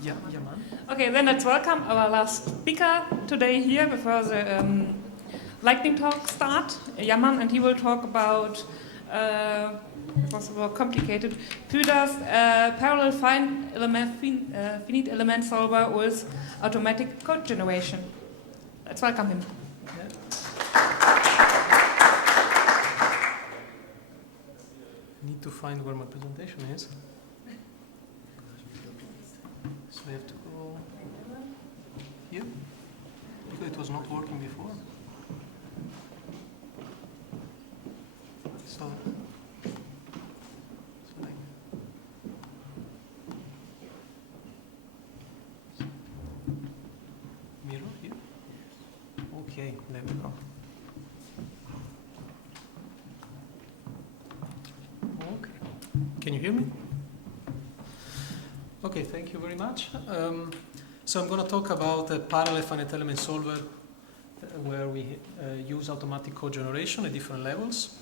Yeah, Yaman. Okay, then let's welcome our last speaker today here before the lightning talk start, Yaman, and he will talk about it was more complicated. PSYDAC parallel finite element solver with automatic code generation. Let's welcome him. Need to find where my presentation is. So I have to go here because it was not working before. So like mirror here. Okay, there we go. Okay, can you hear me? Okay, thank you very much. So I'm going to talk about a parallel finite element solver where we use automatic code generation at different levels.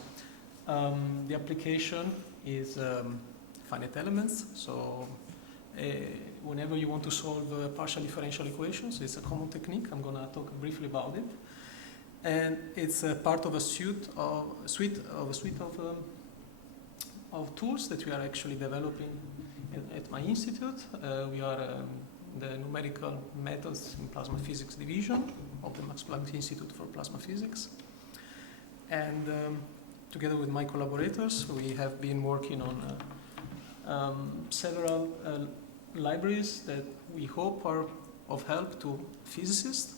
The application is finite elements, so whenever you want to solve partial differential equations, it's a common technique. I'm going to talk briefly about it. And it's part of a suite of tools that we are actually developing at my institute. We are the numerical methods in plasma physics division of the Max Planck Institute for Plasma Physics. And together with my collaborators, we have been working on several libraries that we hope are of help to physicists,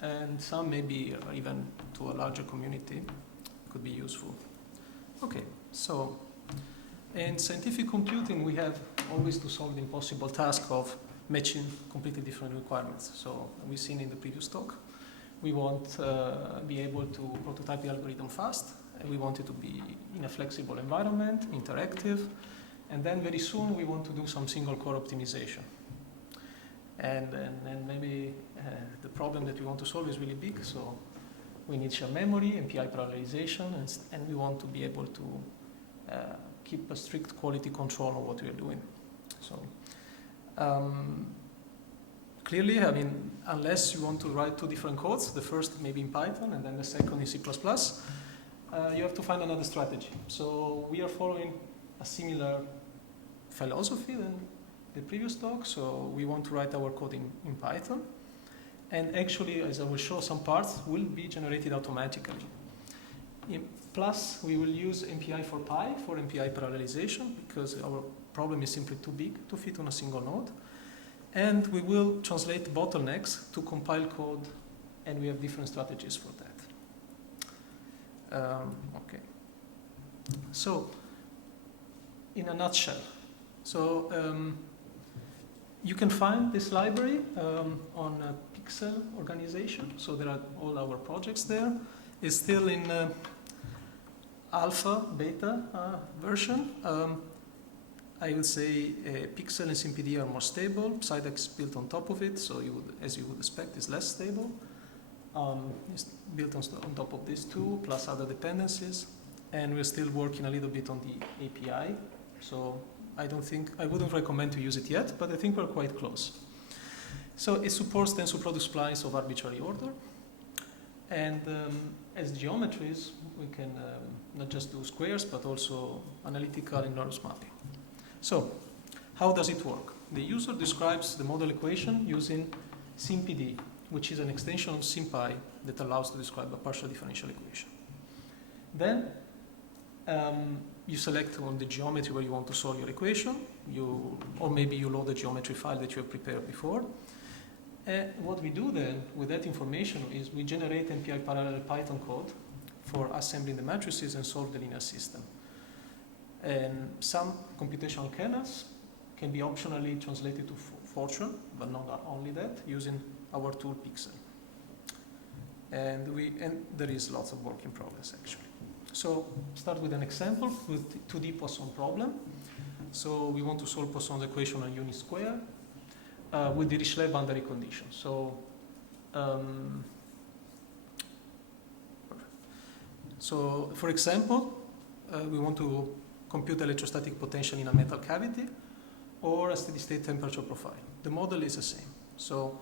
and some maybe even to a larger community could be useful. Okay, so in scientific computing, we have always to solve the impossible task of matching completely different requirements. So we've seen in the previous talk, we want to be able to prototype the algorithm fast, and we want it to be in a flexible environment, interactive, and then very soon we want to do some single core optimization. And maybe the problem that we want to solve is really big, so we need shared memory, MPI-parallelization, and we want to be able to keep a strict quality control of what we are doing. So clearly, I mean, unless you want to write two different codes, the first maybe in Python and then the second in C++, you have to find another strategy. So we are following a similar philosophy than the previous talk. So we want to write our code in Python. And actually, as I will show, some parts will be generated automatically. Plus, we will use MPI for Pi for MPI parallelization because our problem is simply too big to fit on a single node. And we will translate bottlenecks to compile code, and we have different strategies for that. Okay. So, in a nutshell, so you can find this library on a Pyccel organization. So there are all our projects there. It's still in alpha, beta version. I would say Pyccel and SymPDE are more stable. PSYDAC is built on top of it, so as you would expect, is less stable. It's built on top of these two, plus other dependencies. And we're still working a little bit on the API. So I wouldn't recommend to use it yet, but I think we're quite close. So it supports tensor product splines of arbitrary order. And as geometries, we can not just do squares, but also analytical and Norris mapping. So how does it work? The user describes the model equation using SymPDE, which is an extension of SymPy that allows to describe a partial differential equation. Then you select on the geometry where you want to solve your equation, or maybe you load a geometry file that you have prepared before. What we do then with that information is we generate MPI-parallel Python code for assembling the matrices and solve the linear system. And some computational kernels can be optionally translated to Fortran, but not only that, using our tool Pyccel. And there is lots of work in progress actually. So start with an example with 2D Poisson problem. So we want to solve Poisson's equation on unit square with the Dirichlet boundary condition. So for example, we want to compute electrostatic potential in a metal cavity. or a steady state temperature profile. The model is the same. So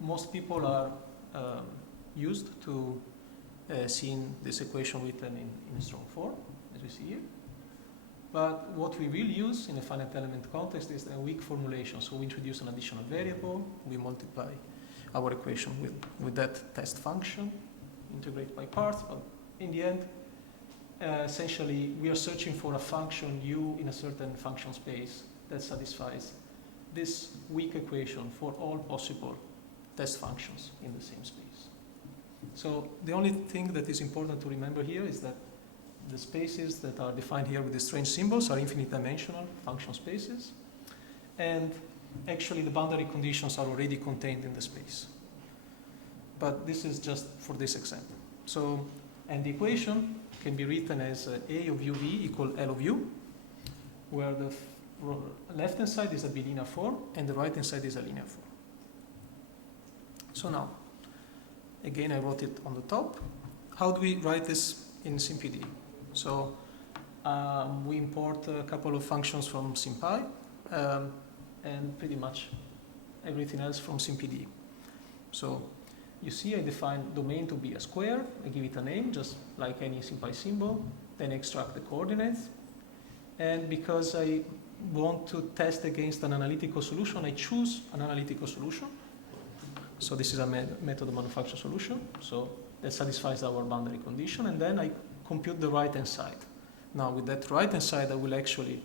most people are used to seeing this equation written in a strong form, as we see here. But what we will use in a finite element context is a weak formulation. So we introduce an additional variable, we multiply our equation with that test function, integrate by parts, but in the end, essentially, we are searching for a function u in a certain function space that satisfies this weak equation for all possible test functions in the same space. So the only thing that is important to remember here is that the spaces that are defined here with the strange symbols are infinite dimensional function spaces, and actually the boundary conditions are already contained in the space. But this is just for this example. So, and the equation can be written as A of uv equal L of u, where the left-hand side is a bilinear form and the right-hand side is a linear form. So now, again, I wrote it on the top. How do we write this in SymPDE? So we import a couple of functions from SymPy and pretty much everything else from SymPDE. So you see I define domain to be a square. I give it a name, just like any SymPy symbol. Then I extract the coordinates. And because I want to test against an analytical solution, I choose an analytical solution. So this is a method manufacture solution. So that satisfies our boundary condition. And then I compute the right-hand side. Now with that right-hand side, I will actually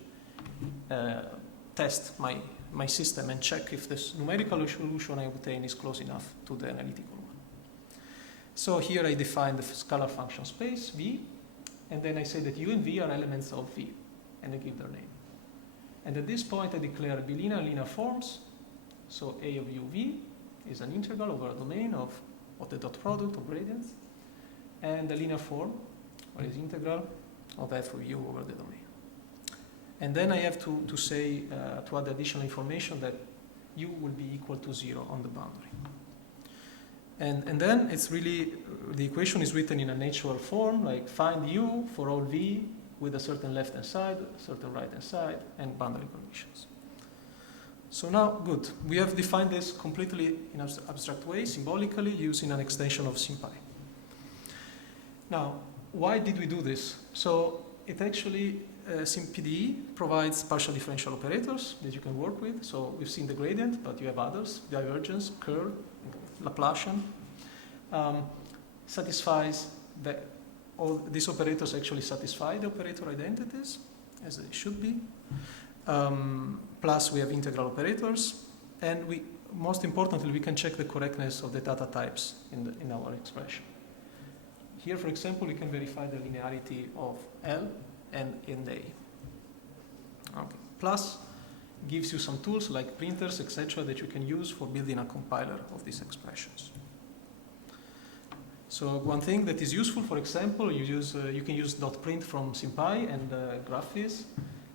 test my system and check if this numerical solution I obtain is close enough to the analytical one. So here I define the scalar function space, V, and then I say that U and V are elements of V, and I give their name. And at this point, I declare bilinear linear forms. So A of uv is an integral over a domain of the dot product of gradients, and the linear form, or is integral of f of u over the domain. And then I have to say, to add additional information that u will be equal to 0 on the boundary. And then it's really, the equation is written in a natural form, like find u for all v with a certain left-hand side, a certain right-hand side, and boundary conditions. So now, good. We have defined this completely in an abstract way, symbolically, using an extension of SymPy. Now, why did we do this? So it actually, SymPDE provides partial differential operators that you can work with. So we've seen the gradient, but you have others, divergence, curl, Laplacian. Satisfies the, all these operators actually satisfy the operator identities, as they should be. Plus we have integral operators, and we, most importantly, we can check the correctness of the data types in our expression. Here, for example, we can verify the linearity of L and in A. Okay. Plus, gives you some tools like printers, etc., that you can use for building a compiler of these expressions. So one thing that is useful, for example, you can use .print from SymPy and graph.viz.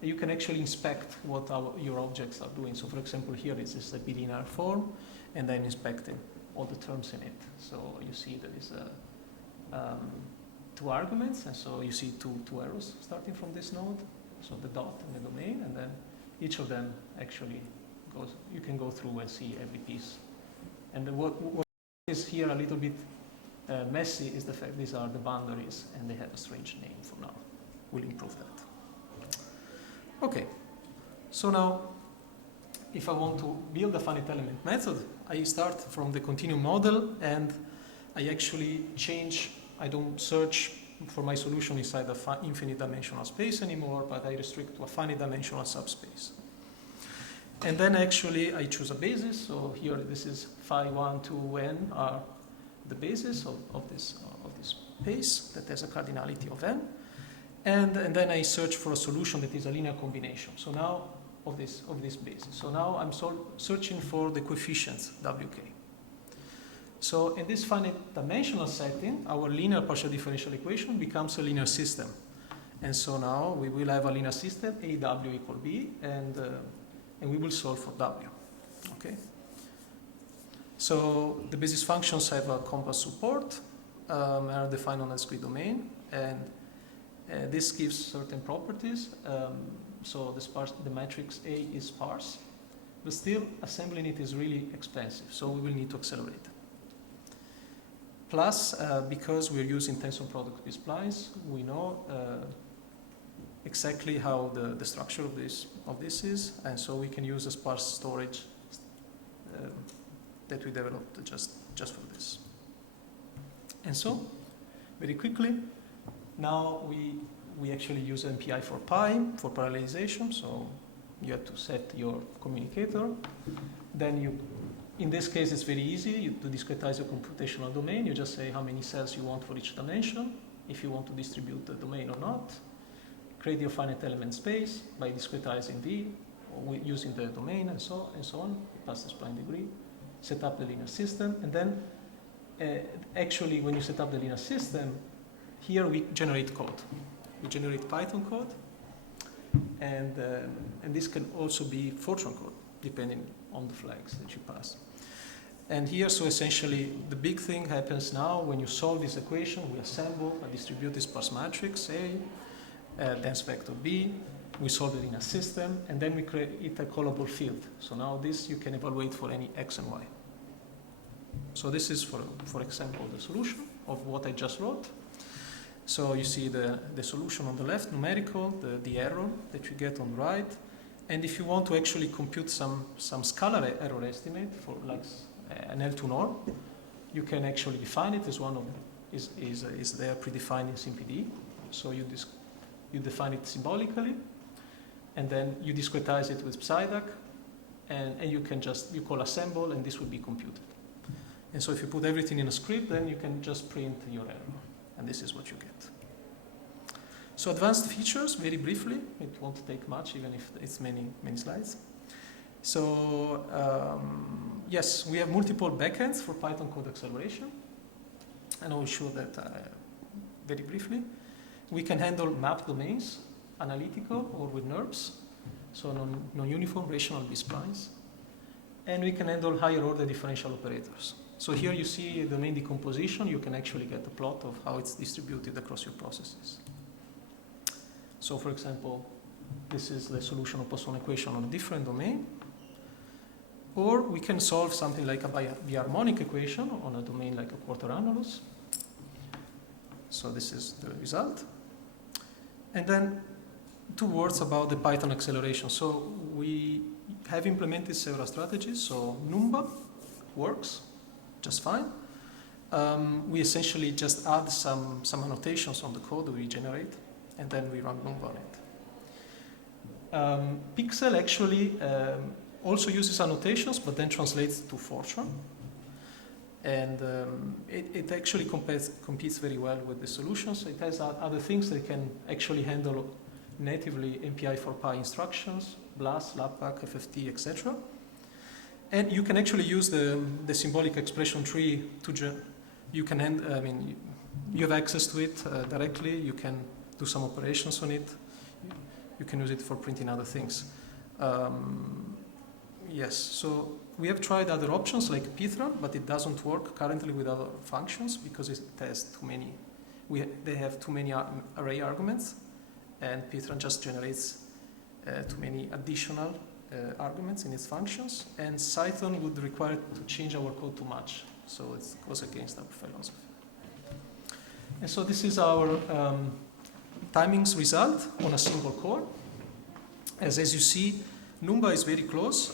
You can actually inspect what your objects are doing. So for example, here is this a bilinear form, and I'm inspecting all the terms in it. So you see there is two arguments, and so you see two arrows starting from this node, so the dot and the domain, and then each of them actually goes, you can go through and see every piece. And what is here a little bit messy is the fact these are the boundaries, and they have a strange name for now. We'll improve that. Okay, so now if I want to build a finite element method, I start from the continuum model, and I actually change, I don't search for my solution inside the infinite dimensional space anymore, but I restrict to a finite dimensional subspace. And then actually I choose a basis, so here this is phi 1 to n are the basis of this space that has a cardinality of n. And then I search for a solution that is a linear combination. So now of this basis. So now I'm searching for the coefficients wk. So in this finite dimensional setting, our linear partial differential equation becomes a linear system. And so now we will have a linear system, AW equal B, and we will solve for W. Okay. So the basis functions have a compass support, are defined on a discrete domain, and this gives certain properties. so the matrix A is sparse, but still assembling it is really expensive, so we will need to accelerate. Plus, because we're using tensor product B-splines, we know exactly how the structure of this is, and so we can use a sparse storage that we developed just for this. And so, very quickly, now we actually use MPI-4Pi for parallelization, so you have to set your communicator. Then in this case, it's very easy to discretize your computational domain. You just say how many cells you want for each dimension, if you want to distribute the domain or not. Create your finite element space by discretizing V, or using the domain and so on. You pass the spline degree, set up the linear system, and then actually when you set up the linear system, here we generate code. We generate Python code, and this can also be Fortran code, depending on the flags that you pass. And here, so essentially, the big thing happens now when you solve this equation. We assemble a distributed sparse matrix A, dense vector B. We solve it in a system, and then we create a callable field. So now this you can evaluate for any x and y. So this is, for example, the solution of what I just wrote. So you see the solution on the left, numerical, the error that you get on the right. And if you want to actually compute some scalar error estimate for like an L2 norm, you can actually define it as one of is there predefined in SymPDE. So you define it symbolically, and then you discretize it with PSYDAC, and you call assemble, and this will be computed. And so if you put everything in a script, then you can just print your error, and this is what you get. So advanced features, very briefly, it won't take much, even if it's many slides. So yes, we have multiple backends for Python code acceleration, and I will show that very briefly. We can handle mapped domains, analytical or with NURBS, so non-uniform rational B-splines, and we can handle higher order differential operators. So here you see domain decomposition. You can actually get a plot of how it's distributed across your processes. So for example, this is the solution of Poisson equation on a different domain. Or we can solve something like a biharmonic equation on a domain like a quarter annulus. So this is the result. And then 2 words about the Python acceleration. So we have implemented several strategies. So Numba works just fine. We essentially just add some annotations on the code that we generate, and then we run Numba on it. Pyccel actually also uses annotations, but then translates to Fortran. And it actually competes very well with the solutions. It has other things that can actually handle natively MPI-4Pi instructions, BLAS, LabPack, FFT, etc. And you can actually use the symbolic expression tree to you have access to it directly. You can do some operations on it. You can use it for printing other things. Yes, so we have tried other options like Pythran, but it doesn't work currently with other functions because it has too many. They have too many array arguments, and Pythran just generates too many additional arguments in its functions. And Python would require to change our code too much, so it goes against our philosophy. And so this is our timings result on a single core. As you see, Numba is very close,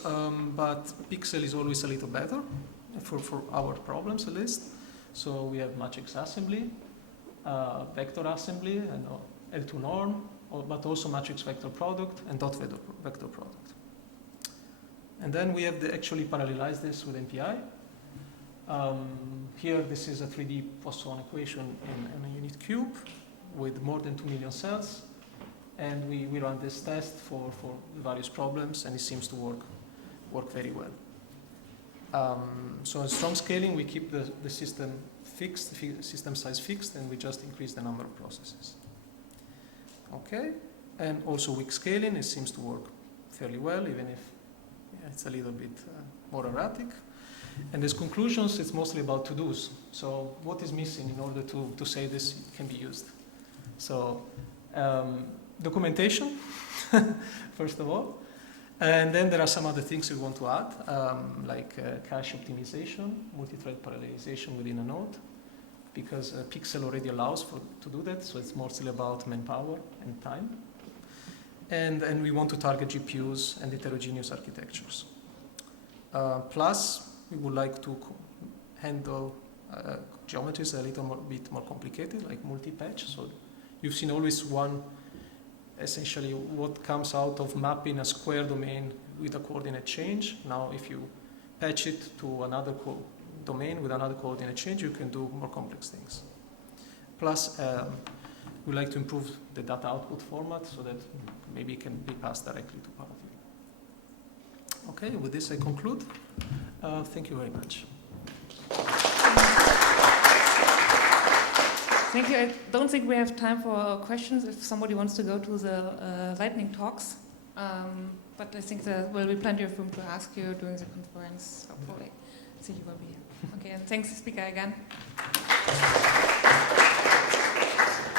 but Pyccel is always a little better for our problems at least. So we have matrix assembly, vector assembly, and L2 norm, but also matrix vector product and dot vector product. And then we have actually parallelized this with MPI. Here, this is a 3D Poisson equation in a unit cube with more than 2 million cells. And we run this test for various problems, and it seems to work very well. So in strong scaling, we keep the system fixed, the system size fixed, and we just increase the number of processes. Okay, and also weak scaling, it seems to work fairly well, even if it's a little bit more erratic. And as conclusions, it's mostly about to-dos. So what is missing in order to say this can be used? So documentation, first of all. And then there are some other things we want to add, like cache optimization, multi-thread parallelization within a node, because Pyccel already allows to do that, so it's mostly about manpower and time. And we want to target GPUs and heterogeneous architectures. Plus, we would like to handle geometries a little bit more complicated, like multi-patch. So you've seen always one, essentially what comes out of mapping a square domain with a coordinate change. Now, if you patch it to another domain with another coordinate change, you can do more complex things. Plus, we like to improve the data output format so that maybe it can be passed directly to Paradigm. Okay, with this I conclude. Thank you very much. Thank you. I don't think we have time for questions if somebody wants to go to the lightning talks. But I think there will be plenty of room to ask you during the conference. Hopefully, see you will be here. Okay, and thanks, speaker, again.